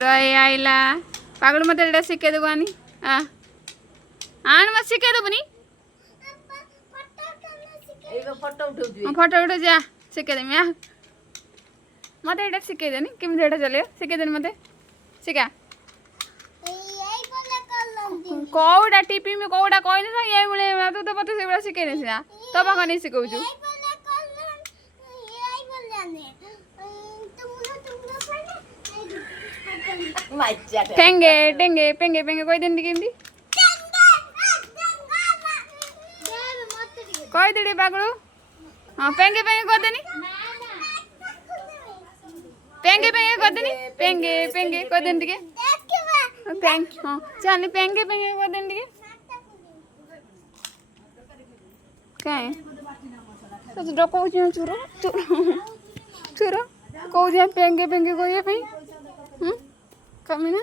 आइला पागल मत एटा शिखे देबो आनी आन मत शिखे देबो नी एगो फोटो उठौ फोटो उठो जा शिखे देमी आ मत एटा शिखे देनी केम एटा चले शिखे देनी मते शिखा कौड़ा टीपी में कौड़ा कोई नहीं ये मिले मैं तो पता से बड़ा शिखे नहीं ना तो बाका नहीं सिखाऊ छु पेंगे टेंगे पेंगे पेंगे कोई दिन दिखेंदी कोई दिड़ी पागलू हाँ पेंगे पेंगे कर देनी पेंगे पेंगे कर देनी पेंगे पेंगे कोई दिन दिखे पेंग हाँ चल पेंगे पेंगे कर देनी दिखे क्या है तो डको जो चुरो चुरो चुरो को जे पेंगे पेंगे को ये भाई कमी ना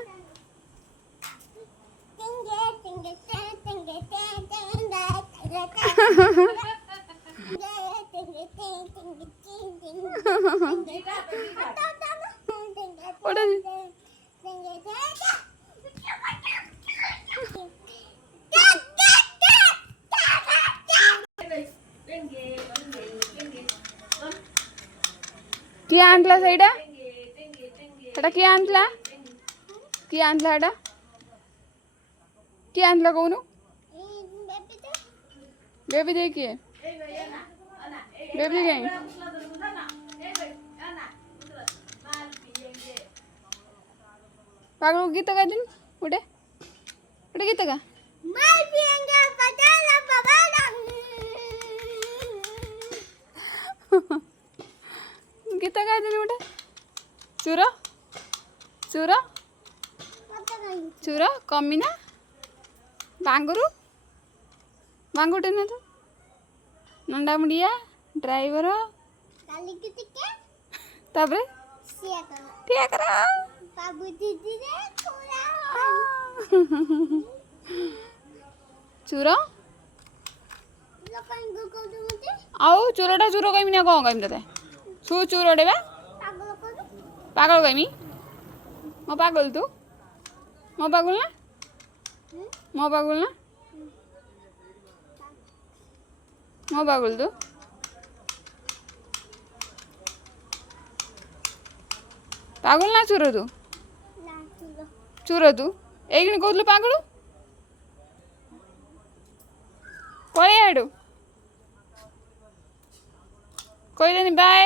क्या आंटला सैडा एटा क्या आंटला एटा क्या आंटला कोनु बेबी देखिए बेबी कहीं पागल गीत गा दिन उठे उठे गीत गा गीत गा दिन उठे चूरा चूरा चूरा कमीना बांगुरु बांगुटे ना तो नंदा मुड़िया ड्राइवर ताबरे ठिया करा बाबू दीदी रे चूरा आउ चूराटा चूरो कमी ना कौन कमी तते छू चूरोटे बा पागल कमी मो पागल तू मो पागल ना मो पागल ना मो पागल तू पागल ना चूरो तू चूरो तू एक कहलु पागल कोई आडू कोई देनी बाय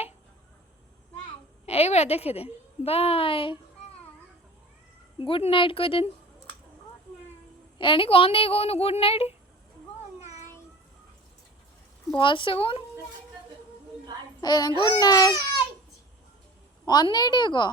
एक बार देखे दे बाय गुड नाइट कोई दिन यानी कौन दे कौन गुड नाइट बहुत से कौन गुड नाइट ऑन नाइट है को